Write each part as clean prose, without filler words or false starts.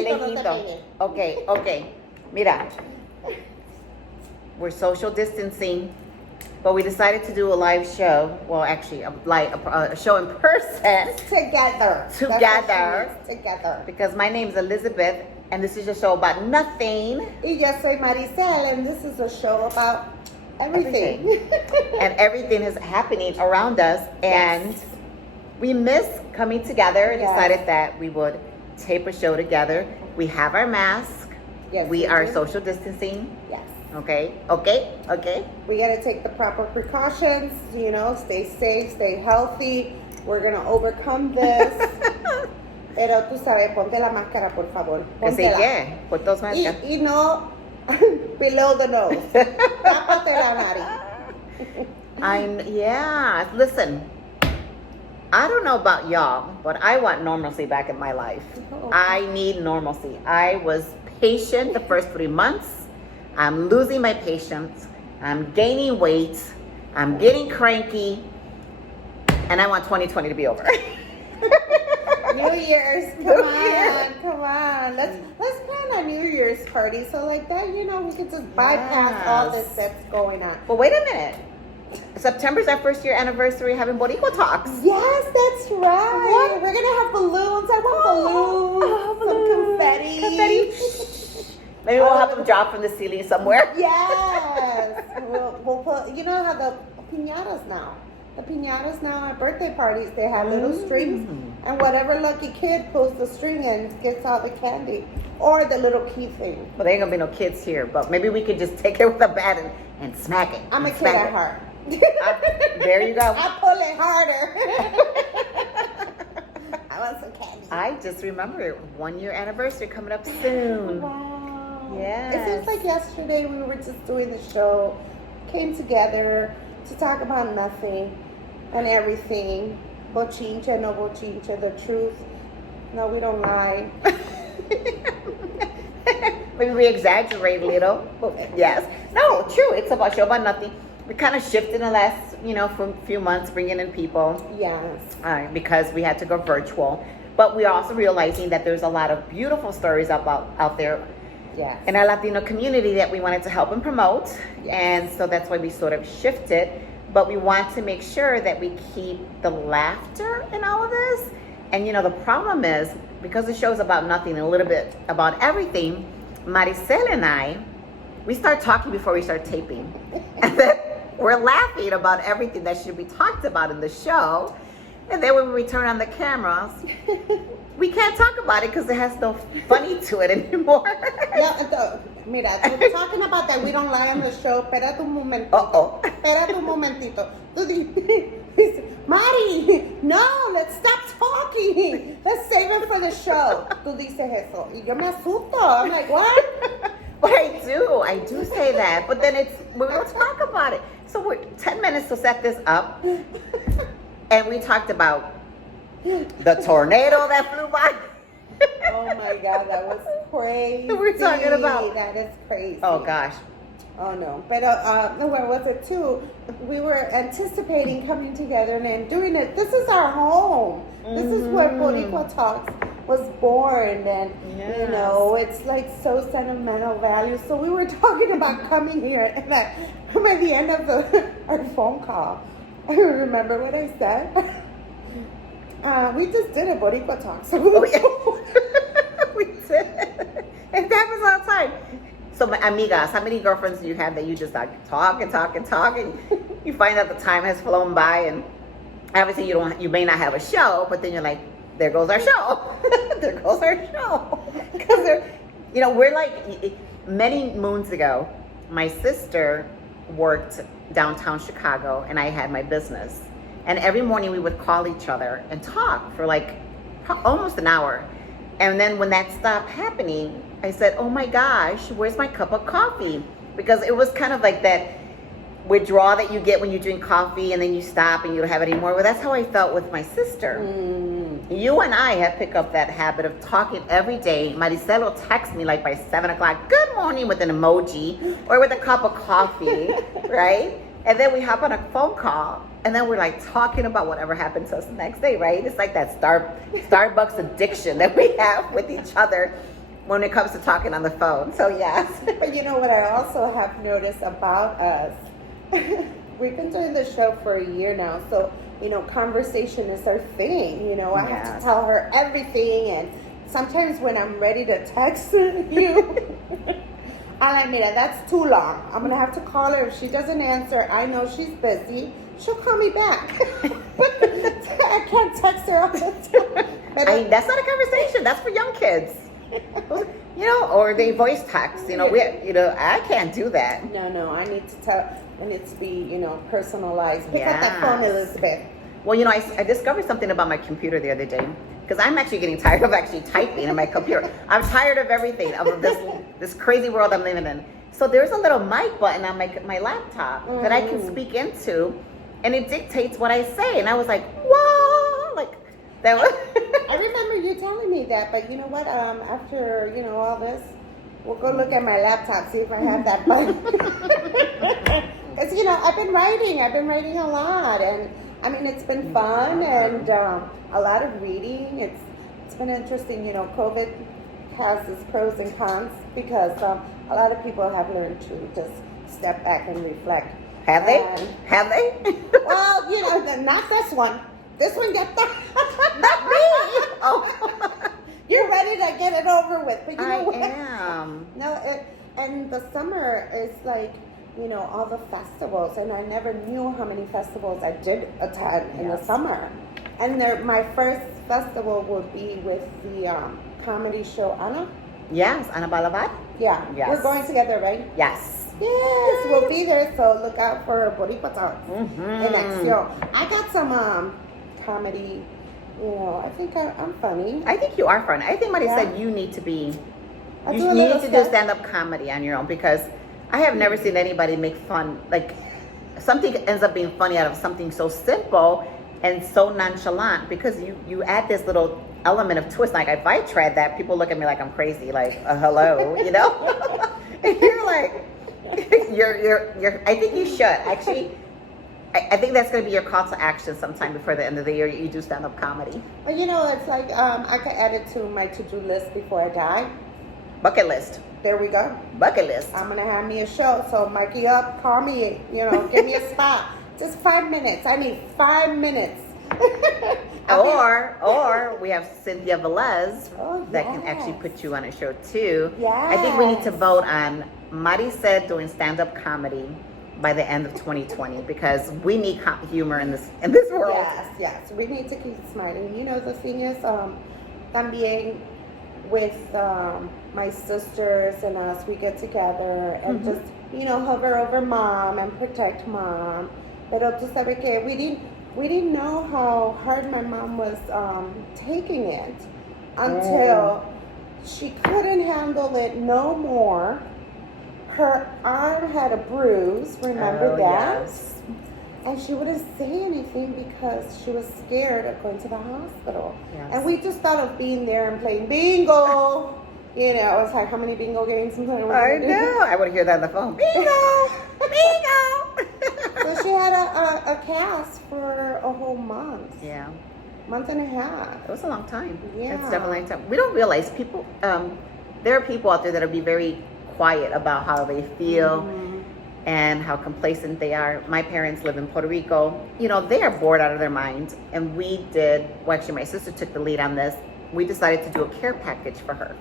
lejito. Okay. Mira, we're social distancing, but we decided to do a live show. Well, actually, a show in person. Together. Together. Because my name's Elizabeth, and this is a show about nothing. Y yo soy Maricel, and this is a show about everything. And everything is happening around us, and we miss coming together and decided that we would tape a show together. We have our masks. Yes, we are social distancing. Yes. Okay. We got to take the proper precautions, stay safe, stay healthy. We're going to overcome this. Pero tú sabes, ponte la máscara, por favor. Póntela. Pon dos máscaras. Y no below the nose. Tápate la nariz. Listen, I don't know about y'all, but I want normalcy back in my life. Oh. I need normalcy. I was patient the first 3 months. I'm losing my patience. I'm gaining weight. I'm getting cranky. And I want 2020 to be over. New Year's, come on. Let's plan a New Year's party. So like that, we can just bypass all this that's going on. But wait a minute. September's our first year anniversary having BoricuaTalks. Yes, that's right. What? We're gonna have balloons. I want balloons. Some confetti. Maybe we'll have them drop from the ceiling somewhere. Yes. we'll put. You know how the piñatas now. The piñatas now at birthday parties, they have little strings, and whatever lucky kid pulls the string and gets all the candy, or the little key thing. Well, there ain't gonna be no kids here, but maybe we could just take it with a bat and smack it. I'm a kid at heart. There you go. I pull it harder. I want some candy. I just remember 1 year anniversary coming up soon. Wow. Yes. It seems like yesterday we were just doing the show, came together to talk about nothing and everything. Bochincha, no bochincha, the truth. No, we don't lie. Maybe we exaggerate a little. Yes. No, true. It's about show about nothing. We kind of shifted in the last, few months, bringing in people. Yes. Because we had to go virtual. But we're also realizing that there's a lot of beautiful stories out there. Yes. In our Latino community that we wanted to help and promote. Yes. And so that's why we sort of shifted. But we want to make sure that we keep the laughter in all of this. And the problem is, because the show's about nothing and a little bit about everything, Maricel and I, we start talking before we start taping. And then we're laughing about everything that should be talked about in the show. And then when we turn on the cameras, we can't talk about it because it has no funny to it anymore. Mira, we're talking about that we don't lie on the show. Espérate un momentito. Espérate un momentito. Mari, no, let's stop talking. Let's save it for the show. Tú dices eso. Y yo me asusto. I'm like, what? But I do say that. But then we don't talk about it. So we're 10 minutes to set this up. And we talked about the tornado that flew by. Oh my God, that was crazy. We're talking about. That is crazy. Oh gosh. Oh no. But where was it too? We were anticipating coming together and doing it. This is our home. This is where BoricuaTalks was born, and it's like so sentimental value. So we were talking about coming here, and by the end of our phone call, I remember what I said. We just did a BoricuaTalks. We did. It happens all the time. So, amigas, how many girlfriends do you have that you just talk and you find out the time has flown by, and obviously you may not have a show, but then you're like, there goes our show. There goes our show. Because we're like, many moons ago, my sister worked downtown Chicago, and I had my business. And every morning we would call each other and talk for like almost an hour. And then when that stopped happening, I said, oh my gosh, where's my cup of coffee? Because it was kind of like that withdrawal that you get when you drink coffee and then you stop and you don't have it anymore. Well, that's how I felt with my sister. You and I have picked up that habit of talking every day. Maricel will text me like by 7 o'clock, good morning, with an emoji or with a cup of coffee, right? And then we hop on a phone call, and then we're like talking about whatever happened to us the next day, right? It's like that Starbucks addiction that we have with each other. when it comes to talking on the phone. So yes. But you know what I also have noticed about us? We've been doing the show for a year now, so conversation is our thing. I have to tell her everything, and sometimes when I'm ready to text you, I'm like, mira, that's too long. I'm gonna have to call her. If she doesn't answer, I know she's busy. She'll call me back. I can't text her all the time. That's not a conversation. That's for young kids. Or they voice text. I can't do that. No, I need to tell. I need to be, personalized. Pick up that phone, Elizabeth. Well, I discovered something about my computer the other day, because I'm actually getting tired of actually typing in my computer. I'm tired of everything, of this crazy world I'm living in. So there's a little mic button on my laptop that I can speak into, and it dictates what I say. And I was like, whoa, like that was. I remember you telling me that, but you know what? After all this, we'll go look at my laptop, see if I have that button. Because I've been writing a lot, and I mean it's been fun and a lot of reading. It's been interesting. COVID has its pros and cons because a lot of people have learned to just step back and reflect. Have they? Have they? Well, not this one. This one gets not me. Oh. You're ready to get it over with, but I what? am. No, and the summer is like, all the festivals, and I never knew how many festivals I did attend in the summer. And my first festival will be with the comedy show Ana. Yes, Ana Balabat. Yeah, yes. We're going together, right? Yes. Yes, we'll be there, so look out for BoricuaTalks in Acción. I got some comedy. I think I'm funny. I think you are funny. I think Mari said you need to be. You need to do stand-up comedy on your own, because I have never seen anybody make fun, like something ends up being funny out of something so simple and so nonchalant, because you add this little element of twist. Like if I tried that, people look at me like I'm crazy, like hello, and you're like, you're. I think you should actually. I think that's going to be your call to action sometime before the end of the year. You do stand-up comedy. Well, it's like I could add it to my to-do list before I die. Bucket list. There we go. Bucket list. I'm going to have me a show. So mic you up, call me, give me a spot. Just 5 minutes. I need 5 minutes. Or we have Cynthia Velez that can actually put you on a show too. Yes. I think we need to vote on Mari said doing stand-up comedy by the end of 2020, because we need humor in this world. Yes. We need to keep smiling. The thing is, también with my sisters and us, we get together and just, hover over mom and protect mom. Pero tú sabes que we didn't know how hard my mom was taking it until she couldn't handle it no more. Her arm had a bruise, remember that? Yes. And she wouldn't say anything because she was scared of going to the hospital. Yes. And we just thought of being there and playing bingo. It was like, how many bingo games? I know. I would hear that on the phone. Bingo! Bingo! So she had a cast for a whole month. Yeah. Month and a half. It was a long time. Yeah. It's definitely a long time. We don't realize people, there are people out there that will be very quiet about how they feel and how complacent they are. My parents live in Puerto Rico. They are bored out of their mind. And actually my sister took the lead on this. We decided to do a care package for her.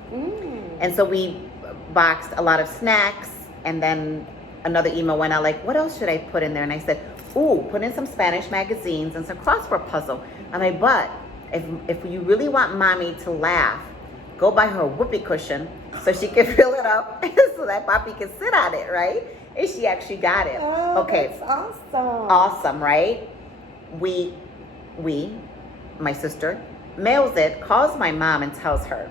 And so we boxed a lot of snacks, and then another email went out like, what else should I put in there? And I said, put in some Spanish magazines and some crossword puzzle. I'm like, but if you really want mommy to laugh, go buy her a whoopee cushion so she can fill it up so that papi can sit on it, right? And she actually got it. Okay. That's awesome. Awesome, right? We, my sister, mails it, calls my mom and tells her.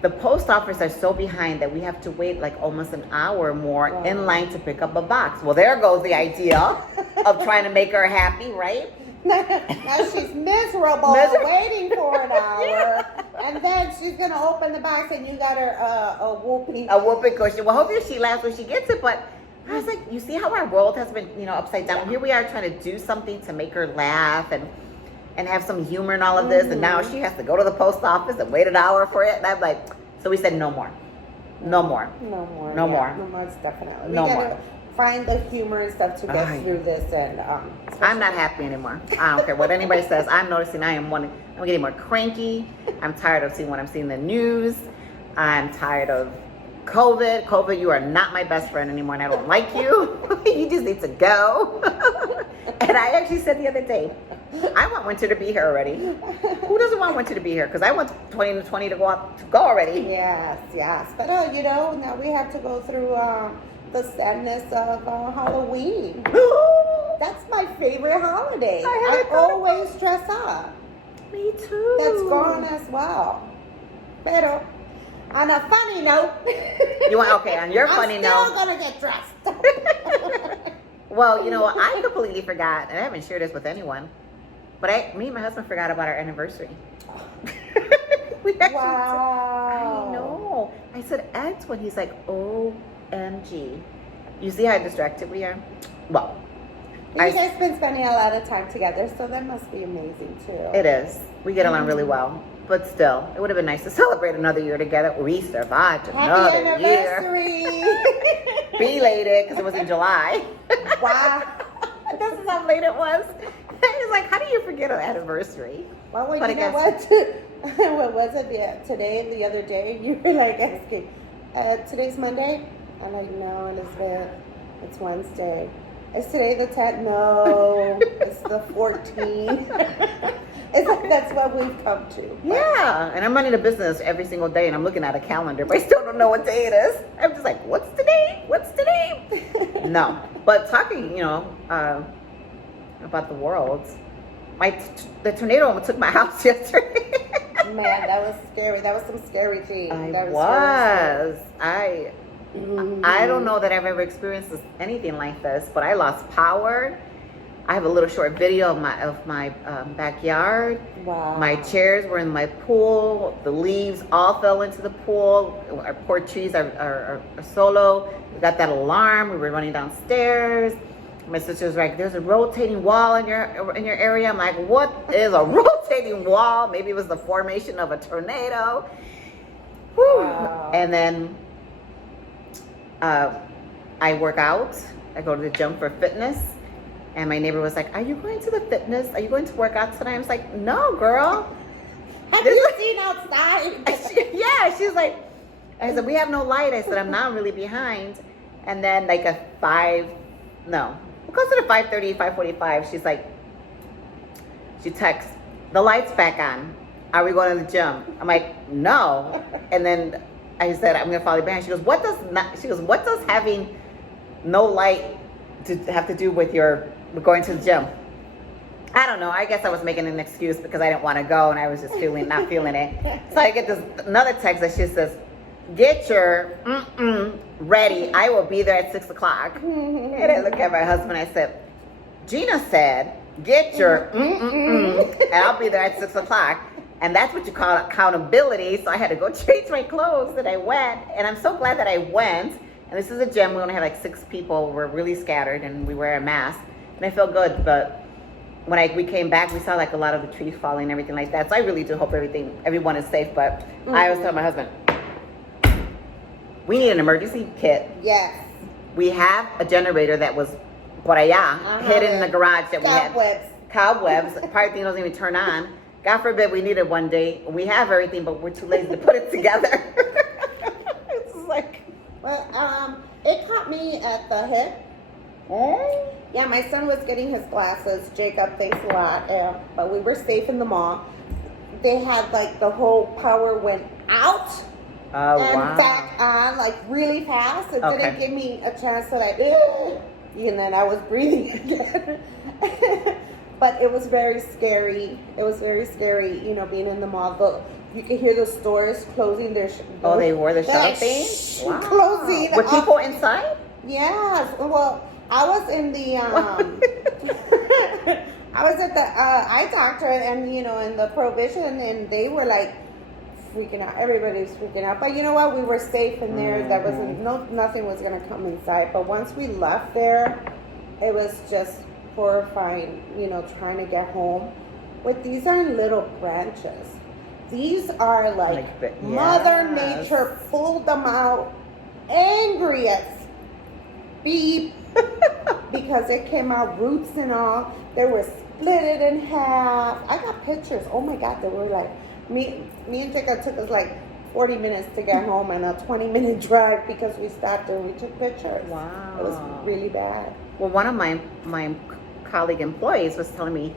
The post office are so behind that we have to wait like almost an hour more in line to pick up a box. Well, there goes the idea of trying to make her happy, right? Now she's miserable waiting for an hour, and then she's gonna open the box and you got her a whoopee cushion. Well, hopefully she laughs when she gets it. But I was like, you see how our world has been, upside down. Here we are trying to do something to make her laugh and have some humor in all of this, and now she has to go to the post office and wait an hour for it. And I'm like, So we said no more. No more. No more. No more. No more, definitely. No we more. gotta find the humor and stuff to get through this, and I'm not happy anymore. I don't care what anybody says. I'm noticing I'm getting more cranky. I'm tired of seeing what I'm seeing in the news. I'm tired of COVID. COVID, you are not my best friend anymore, and I don't like you. You just need to go. And I actually said the other day, I want winter to be here already. Who doesn't want winter to be here? Because I want 2020 to go already. Yes. But now we have to go through the sadness of Halloween. That's my favorite holiday. I always dress up. Me too. That's gone as well. Pero on a funny note, on your funny note, I'm still gonna get dressed. Well, I completely forgot, and I haven't shared this with anyone, but me and my husband forgot about our anniversary. Wow. I know. I said Ed's when he's like, OMG. You see how distracted we are? Well, you guys been spending a lot of time together, so that must be amazing too. It is. We get along really well. But still, it would have been nice to celebrate another year together. We survived another year. Belated, because it was in July. Wow. This is how late it was. It's like, how do you forget an anniversary? Well, what was it today, the other day? You were like asking, today's Monday? I'm like, no, Elizabeth, it's Wednesday. Is today the 10th? No, it's the 14th. It's like that's what we've come to. Yeah, and I'm running a business every single day, and I'm looking at a calendar, but I still don't know what day it is. I'm just like, what's today? No, but talking, about the world, the tornado almost took my house yesterday. Man, that was scary. That was some scary thing. I don't know that I've ever experienced anything like this, but I lost power. I have a little short video of my backyard. Wow. My chairs were in my pool. The leaves all fell into the pool. Our poor trees are solo. We got that alarm. We were running downstairs. My sister's like, "There's a rotating wall in your area." I'm like, "What is a rotating wall?" Maybe it was the formation of a tornado. Whew. Wow. And then I work out. I go to the gym for fitness. And my neighbor was like, "Are you going to the fitness? Are you going to work out tonight?" I was like, "No, girl." Have you seen outside? Yeah, she's like, I said, "We have no light." I said, "I'm not really behind." And then like close to the 5:30, 5:45, she's like, she texts, "The light's back on. Are we going to the gym?" I'm like, "No." And then I said, "I'm going to follow you behind." She goes, what does having no light have to do with going to the gym? I don't know. I guess I was making an excuse because I didn't want to go and I was just not feeling it. So I get another text that she says, "Get your ready. I will be there at 6:00. And I look at my husband. I said, "Gina said, get your and I'll be there at 6:00. And that's what you call accountability." So I had to go change my clothes, and I went. And I'm so glad that I went. And this is a gym. We only had like 6 people. We're really scattered, and we wear a mask. And I feel good. But when we came back, we saw like a lot of the trees falling and everything like that. So I really do hope everyone is safe. But I was telling my husband, we need an emergency kit. Yes. We have a generator that was por allá, hidden in the garage that we had. Cobwebs. Part thing doesn't even turn on. God forbid we need it one day. We have everything, but we're too lazy to put it together. It's like... Well, it caught me at the hip. Oh? Yeah, my son was getting his glasses. Jacob, thanks a lot. But we were safe in the mall. They had like the whole power went out and back on like really fast. It didn't give me a chance to like, and then I was breathing again. But it was very scary. It was very scary, being in the mall. You could hear the stores closing their they wore the shut things? Wow. Closing. With people inside? Yes. Well, I was in the I was at the eye doctor and in the provision, and they were like freaking out. Everybody was freaking out. But you know what? We were safe in there. That wasn't nothing was gonna come inside. But once we left there, it was just horrifying, trying to get home. But these are little branches. These are like Mother Nature pulled them out angry as beep because it came out roots and all. They were split in half. I got pictures. Oh my God, they were like, me and Jacob took us like 40 minutes to get home and a 20-minute drive because we stopped and we took pictures. Wow. It was really bad. Well, one of my colleague employees was telling me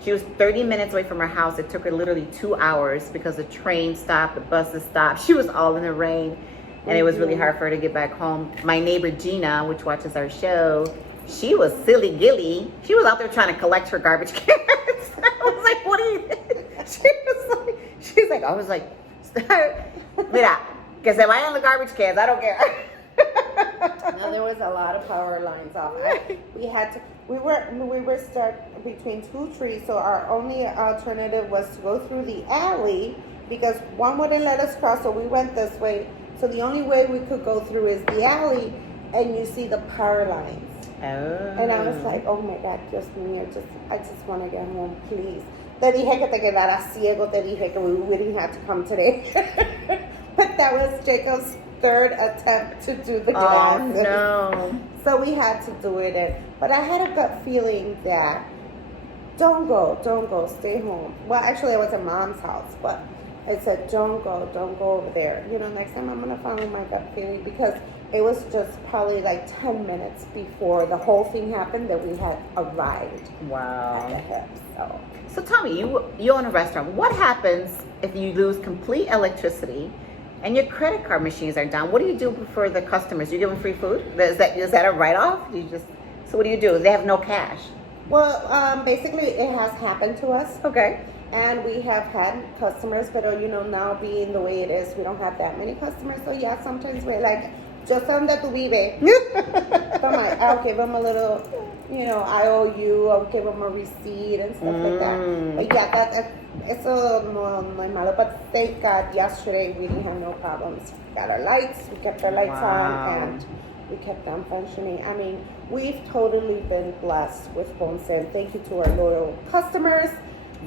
she was 30 minutes away from her house. It took her literally 2 hours because the train stopped, the buses stopped. She was all in the rain, and it was really hard for her to get back home. My neighbor Gina, which watches our show, she was silly gilly. She was out there trying to collect her garbage cans. I was like, what are you? I was like, mira, que se vayan the garbage cans. I don't care. No, there was a lot of power lines off. We were stuck between two trees, so our only alternative was to go through the alley because one wouldn't let us cross, so we went this way. So the only way we could go through is the alley, and you see the power lines. Oh. And I was like, oh my God, just me. I just want to get home, please. Te dije que te quedaras ciego. Te dije que we wouldn't have to come today. But that was Jacob's third attempt to do the glasses. Oh, no. So we had to do it. But I had a gut feeling that don't go, stay home. Well, actually, I was at Mom's house, but I said, don't go over there. Next time I'm going to follow my gut feeling because it was just probably like 10 minutes before the whole thing happened that we had arrived. Wow. At the hips, So Tommy, you own a restaurant. What happens if you lose complete electricity and your credit card machines are down? What do you do for the customers? You give them free food? Is that a write-off? So what do you do? They have no cash. Well, basically it has happened to us. Okay. And we have had customers, but now being the way it is, we don't have that many customers. So yeah, sometimes we're like, just donde tu vive. Toma, I'll give them a little, I owe you. I'll give them a receipt and stuff like that. But yeah, it's a little more malo. But thank God, yesterday we didn't have no problems. We got our lights, we kept our lights on, and we kept them functioning. I mean, we've totally been blessed with Ponce. And thank you to our loyal customers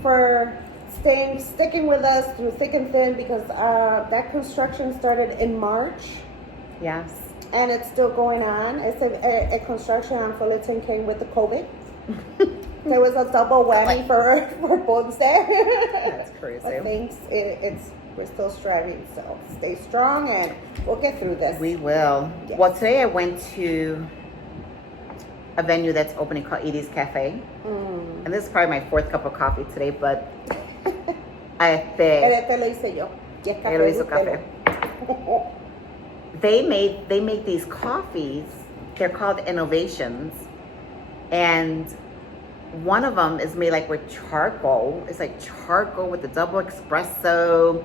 for sticking with us through thick and thin because that construction started in March. Yes. And it's still going on. It's a construction on Fullerton came with the COVID. There was a double whammy for Ponce. That's crazy. But thanks, we're still striving. So stay strong and we'll get through this. We will. Yes. Well, today I went to a venue that's opening called Edie's Cafe. And this is probably my fourth cup of coffee today, but Este lo hice yo. Lo hizo café. They make these coffees. They're called innovations, and one of them is made like with charcoal. It's like charcoal with the double espresso,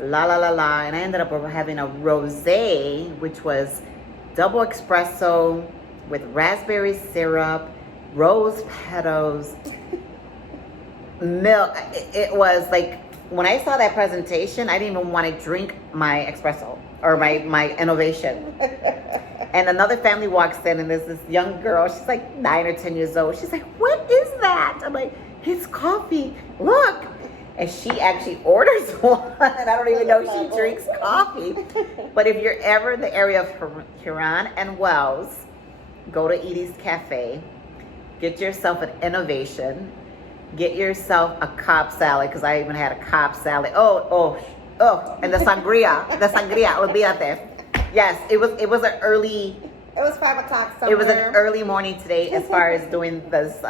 la la la la. And I ended up having a rosé, which was double espresso with raspberry syrup, rose petals, milk. It was like when I saw that presentation, I didn't even want to drink my espresso or my innovation. And another family walks in, and there's this young girl. She's like 9 or 10 years old. She's like, "What is that?" I'm like, "It's coffee. Look." And she actually orders one, and I don't even know she drinks coffee. But if you're ever in the area of Huron and Wells, go to Edie's Cafe. Get yourself an innovation. Get yourself a Cobb salad, because I even had a Cobb salad. Oh, and the sangria, olvídate. Yes, it was an early. It was 5 o'clock somewhere. It was an early morning today as far as doing this,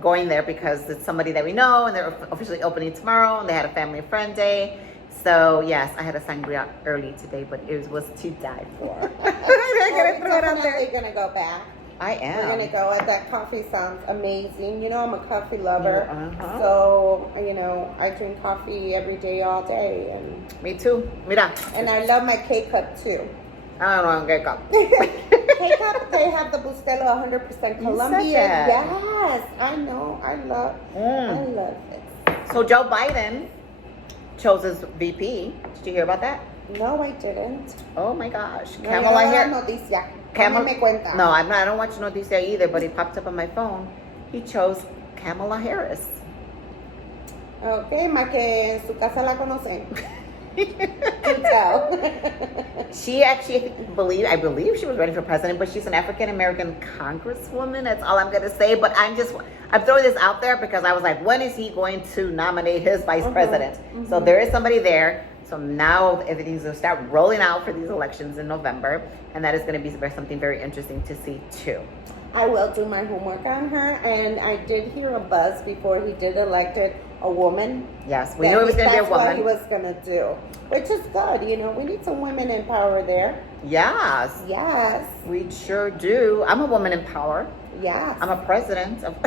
going there, because it's somebody that we know, and they're officially opening tomorrow, and they had a family and friend day. So yes, I had a sangria early today, but it was to die for. We're definitely gonna go back. I am. We're gonna go. That coffee sounds amazing. I'm a coffee lover, Uh-huh. so I drink coffee every day, all day, and Me too. Mira. and I love my K-cup too. I don't know, K-cup. K-cup, they have the Bustelo 100% Colombian. that. Yes, I know. I love it. So Joe Biden chose his VP. Did you hear about that? No, I didn't. Oh my gosh, No, Kamala yo no Harris. veo noticia. No me cuenta. No, I don't watch Noticia either, but it popped up on my phone. He chose Kamala Harris. Okay, más que en su casa la conocen. You tell. She actually I believe she was running for president, but she's an African American congresswoman. That's all I'm gonna say. But I'm throwing this out there because I was like, when is he going to nominate his vice president? So there is somebody there. So now everything's gonna start rolling out for these elections in November, and that is gonna be something very interesting to see too. I will do my homework on her, and I did hear a buzz before he did elected a woman. Yes, we knew it was going to be a woman. That's what he was going to do, which is good. You know, we need some women in power there. Yes. Yes. We sure do. I'm a woman in power. Yes. I'm a president. I'm a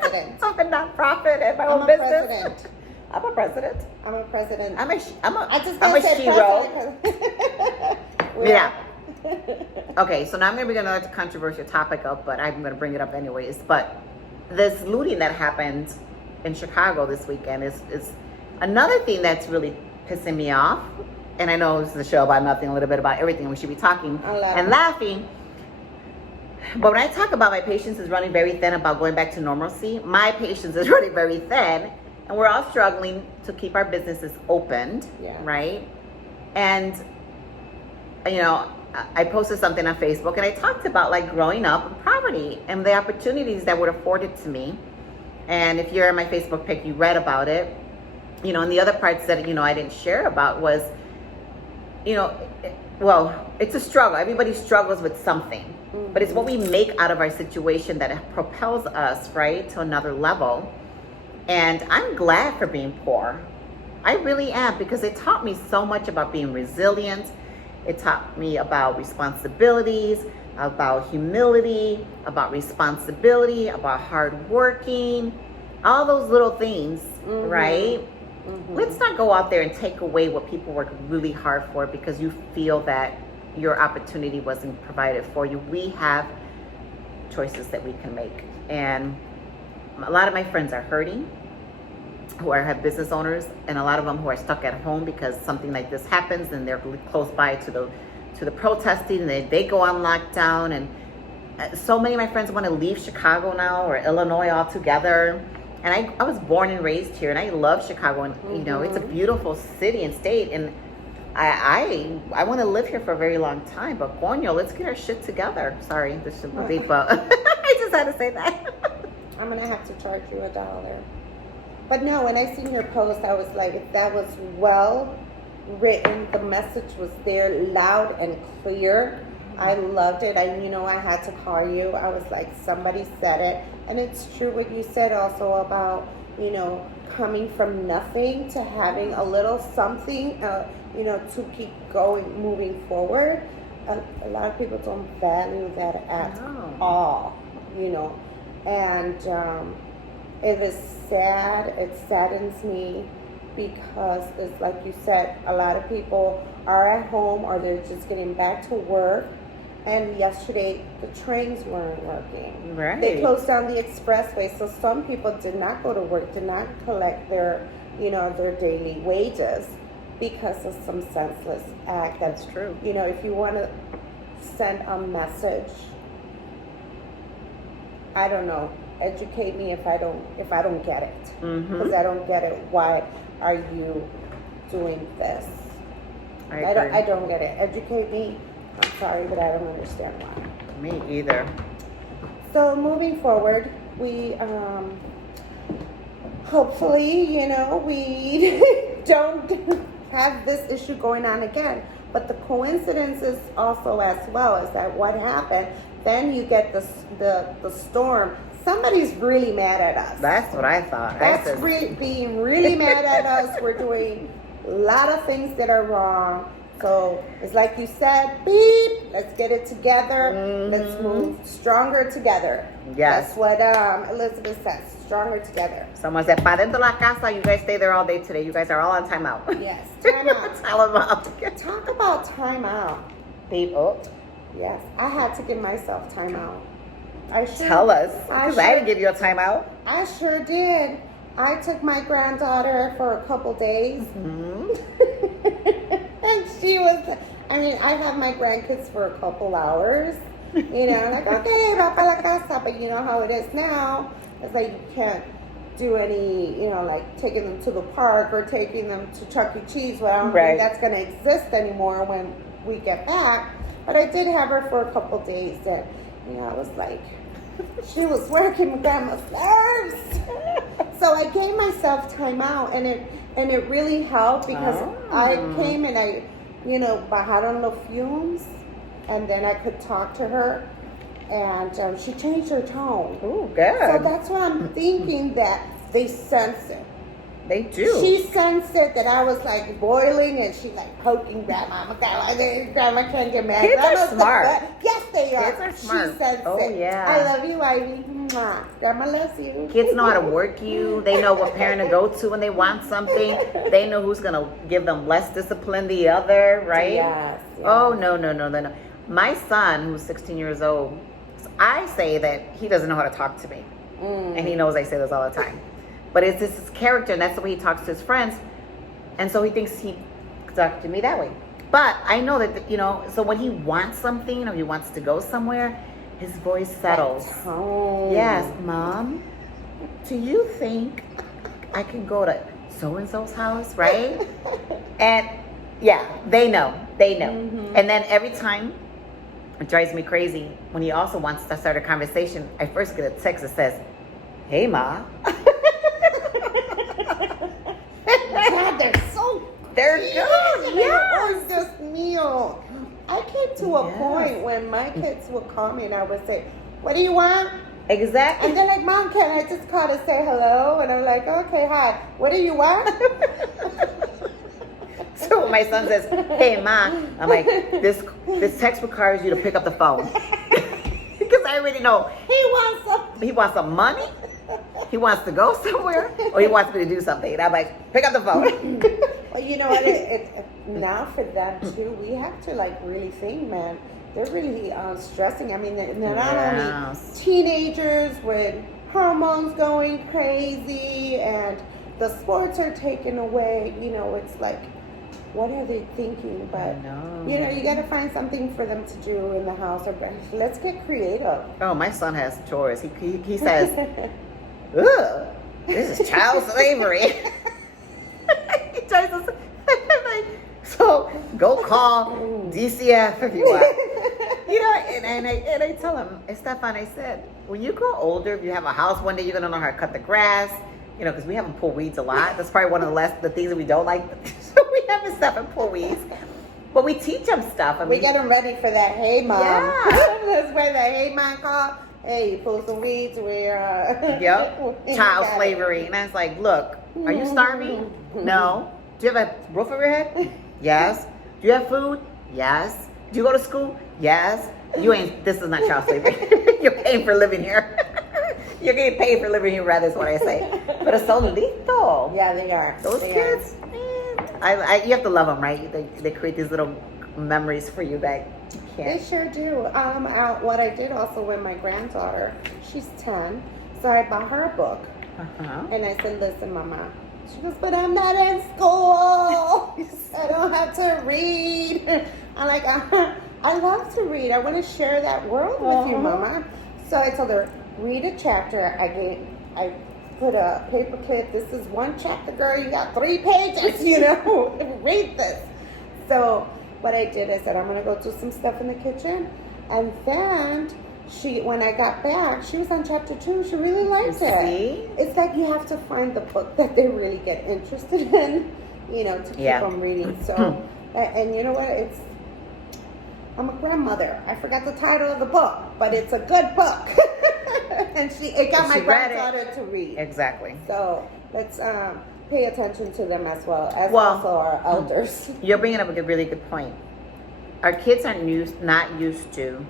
president. I'm a nonprofit and my own business. President. I'm a president. I'm a president. I'm a shiro. Yeah. Okay, so now I'm going to bring another controversial topic up, but I'm going to bring it up anyways. But this looting that happened in Chicago this weekend is another thing that's really pissing me off. And I know this is a show about nothing, a little bit about everything. We should be talking and laughing. But when I talk about my patience is running very thin about going back to normalcy, my patience is running very thin. And we're all struggling to keep our businesses opened, right? And, you know, I posted something on Facebook and I talked about like growing up in poverty and the opportunities that were afforded to me. And if you're on my Facebook page, you read about it. You know, and the other parts that, you know, I didn't share about was, you know, well, it's a struggle. Everybody struggles with something. But it's what we make out of our situation that propels us, right, to another level. And I'm glad for being poor. I really am, because it taught me so much about being resilient. It taught me about responsibilities, about humility, about responsibility, about hard working, all those little things, right? Let's not go out there and take away what people work really hard for because you feel that your opportunity wasn't provided for you. We have choices that we can make. And a lot of my friends are hurting, who have business owners, and a lot of them who are stuck at home because something like this happens and they're close by to the protesting, and they go on lockdown. And so many of my friends want to leave Chicago now or Illinois altogether. And I was born and raised here, and I love Chicago, and you know, it's a beautiful city and state, and I want to live here for a very long time. But coño, let's get our shit together. Sorry, this is deep, but I just had to say that. I'm gonna have to charge you $1. But no, when I seen your post, I was like, that was well written. The message was there, loud and clear. I loved it. I had to call you. I was like, somebody said it. And it's true what you said also about, coming from nothing to having a little something, to keep going, moving forward. A lot of people don't value that at all, And it is sad. It saddens me because it's like you said, a lot of people are at home or they're just getting back to work. And yesterday, the trains weren't working. Right. They closed down the expressway, so some people did not go to work, did not collect their, their daily wages because of some senseless act. That's true. If you want to send a message, I don't know. Educate me if I don't get it, because I don't get it. Why are you doing this? I don't get it. Educate me. I'm sorry, but I don't understand why. Me either. So moving forward, we hopefully, we don't have this issue going on again. But the coincidence is also as well is that what happened, then you get the storm. Somebody's really mad at us. That's what I thought. That's being really mad at us. We're doing a lot of things that are wrong. So it's like you said, beep, let's get it together. Let's move stronger together. Yes. That's what Elizabeth says, stronger together. Someone said, pa dentro la casa, you guys stay there all day today. You guys are all on timeout. Yes, timeout. Tell them out. Talk about timeout. People. Yes, I had to give myself timeout. Tell us, because I didn't give you a timeout. I sure did. I took my granddaughter for a couple days. And she was, I have my grandkids for a couple hours. Like, okay, va para la casa. But you know how it is now. It's like you can't do any, like taking them to the park or taking them to Chuck E. Cheese. Well, I don't Right. think that's going to exist anymore when we get back. But I did have her for a couple days that, I was like, she was working with grandma's nerves. So I gave myself time out, and it really helped because I came and I, bajaron los fumes, and then I could talk to her, and she changed her tone. Ooh, good. So that's what I'm thinking, that they sense it. They do. She sensed it, that I was like boiling, and she's like poking grandma. Grandma can't get mad. Kids are Grandma's the smart. best. Yes, they are. Kids are smart. She sensed Oh, it. yeah. I love you, Ivy. Mwah. Grandma loves you. Kids know how to work you. They know what parent to go to when they want something. They know who's going to give them less discipline than the other, right? Yes. Oh, no. My son, who's 16 years old, I say that he doesn't know how to talk to me. And he knows I say this all the time. But it's just his character, and that's the way he talks to his friends. And so he thinks he talks to me that way. But I know that, so when he wants something or he wants to go somewhere, his voice settles. Yes, Mom, do you think I can go to so-and-so's house, right? And yeah, they know. Mm-hmm. And then every time, it drives me crazy, when he also wants to start a conversation, I first get a text that says, "Hey, Ma." God, they're good. Yes. Just meal. I came to a Yes. point when my kids would call me and I would say, "What do you want?" Exactly. And they're like, "Mom, can I just call to say hello?" And I'm like, "Okay, hi. What do you want?" So when my son says, "Hey, Ma," I'm like, this text requires you to pick up the phone. Because I already know he wants some money, he wants to go somewhere, or he wants me to do something. And I'm like, pick up the phone. Well, you know what? Now for them too, we have to like really think, man. They're really stressing. I mean, they're not only teenagers with hormones going crazy, and the sports are taken away. It's like, what are they thinking? But you got to find something for them to do in the house. Or let's get creative. Oh, my son has chores. He says, "Ugh, this is child slavery." He tries to say, so go call DCF if you want. And I tell him, Stefan, I said, when you grow older, if you have a house one day, you're gonna know how to cut the grass. Because we haven't pulled weeds a lot. That's probably one of the things that we don't like. So we haven't stuff and pull weeds. But we teach them stuff. We get them ready for that hey mom. Yeah. That's where the hey mom call. Hey, you pull some weeds. Yep. Child slavery. And I was like, look, are you starving? No. Do you have a roof over your head? Yes. Do you have food? Yes. Do you go to school? Yes. This is not child slavery. You're paying for living here. You're getting paid for living here, rather, is what I say. But it's so lindo. Yeah, they are. Those kids, man. You have to love them, right? They create these little memories for you that you can't. They sure do. What I did also with my granddaughter, she's 10, so I bought her a book. And I said, "Listen, Mama." She goes, "But I'm not in school. I don't have to read." I'm like, I love to read. I want to share that world with you, Mama. So I told her, read a chapter. I put a paper clip. This is one chapter, girl. You got 3 pages, read this. So what I did, I said, I'm going to go do some stuff in the kitchen. And then when I got back, she was on chapter 2. She really liked it. It's like you have to find the book that they really get interested in, to keep them reading. So, and you know what? I'm a grandmother. I forgot the title of the book, but it's a good book. And it got my granddaughter to read. Exactly. So let's pay attention to them as well as also our elders. You're bringing up a really good point. Our kids are not used to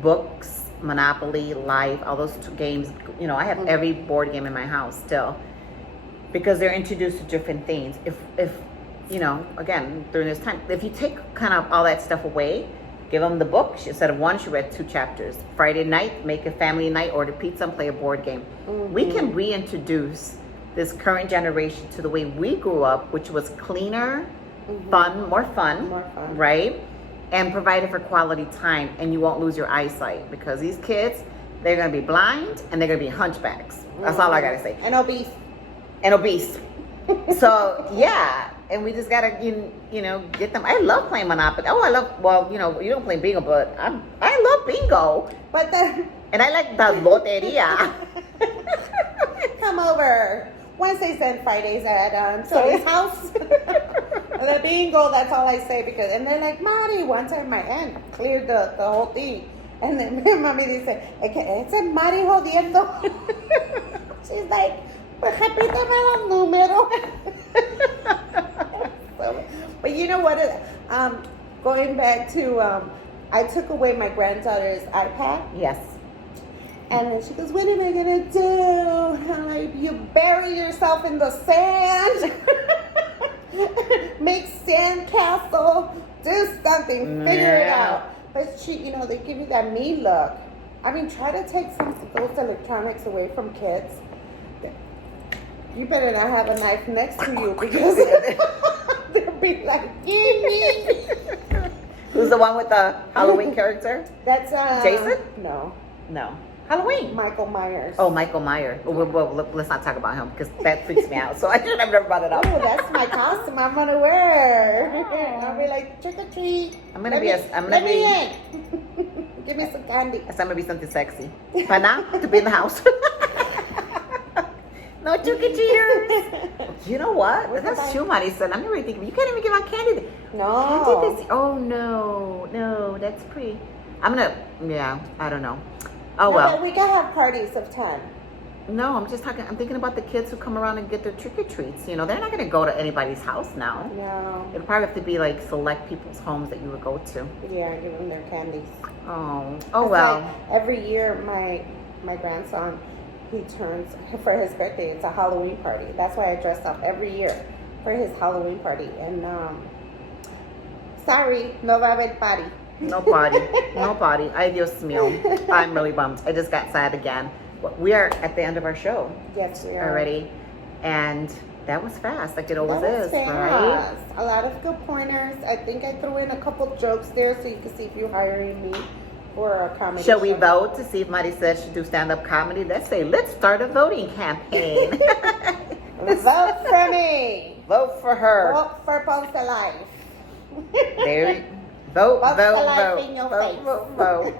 books, Monopoly, Life, all those games. I have every board game in my house still, because they're introduced to different things. If again, during this time, if you take kind of all that stuff away, give them the book. Instead of 1, she read 2 chapters. Friday night, make a family night, order pizza and play a board game. We can reintroduce this current generation to the way we grew up, which was cleaner, more fun, right? And provide it for quality time, and you won't lose your eyesight, because these kids, they're gonna be blind, and they're gonna be hunchbacks. That's all I gotta say. And obese. And obese. So yeah, and we just gotta you know get them. I love playing Monopoly. Oh, you know, you don't play bingo, but I love bingo. But the And I like the loteria. come over Wednesdays and Fridays at Tony's house. The bingo, that's all I say because, and they're like, Mari, one time my aunt cleared the whole thing. And then mommy, they say, it's a Mari jodiendo. She's like, pues repítame los números. But you know what? Going back to, I took away my granddaughter's iPad. Yes. And then she goes, what am I going to do? I'm like, you bury yourself in the sand. Make sand castle. Do something. Figure it out. But she, you know, they give you that mean look. I mean, try to take some of those electronics away from kids. You better not have a knife next to you because they'll be like, give me. Who's the one with the Halloween character? That's Jason? No. Halloween. Michael Myers. Oh, Michael Myers. Well, let's not talk about him because that freaks me out. So I should have never brought it up. Oh, that's my costume I'm gonna wear. I'll be like, trick or treat. I'm gonna Let me in. Give me some candy. I'm gonna be something sexy. But now to be in the house. No trick-or-treaters. You know what? That's true, Marisa. I'm really thinking you can't even give out candy. No. Oh no, that's pretty. I don't know. Oh No, well. but we can have parties of 10. No, I'm thinking about the kids who come around and get their trick-or-treats. You know, they're not gonna go to anybody's house now. No. It'll probably have to be like select people's homes that you would go to. Yeah, give them their candies. Oh It's well. like every year, my grandson, he turns for his birthday. It's a Halloween party. That's why I dress up every year for his Halloween party. And sorry, no va a haber party. No party. Ay, Dios mío. I'm really bummed. I just got sad again. We are at the end of our show Yes, we are. already, and that was fast, like it always That was is, right? fast. A lot of good pointers. I think I threw in a couple jokes there so you can see if you're hiring me for a comedy Shall we show. vote to see if Marty said should do stand-up comedy? Let's start a voting campaign. Vote for me. Vote for her. Vote for Ponce Life. There. Vote. Vote for life in your face. Vote.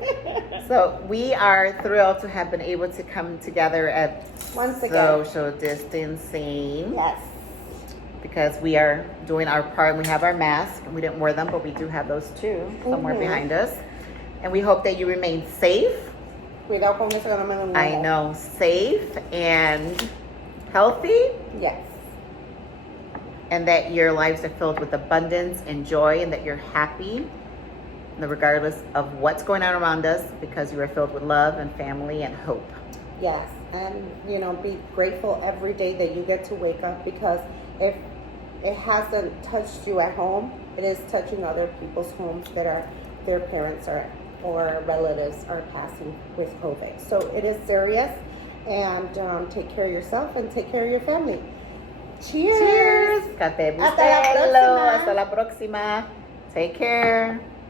So we are thrilled to have been able to come together at Once again. social distancing. Yes. Because we are doing our part and we have our masks. We didn't wear them, but we do have those too somewhere behind us. And we hope that you remain safe. Cuidado con eso que no me lo I know, safe and healthy, Yes. and that your lives are filled with abundance and joy, and that you're happy, regardless of what's going on around us, because you are filled with love and family and hope. Yes. And, you know, be grateful every day that you get to wake up, because if it hasn't touched you at home, it is touching other people's homes that are their parents or relatives are passing with COVID. So it is serious, and take care of yourself and take care of your family. Cheers. Cheers. Cate Hasta la próxima. Hasta la próxima. Take care.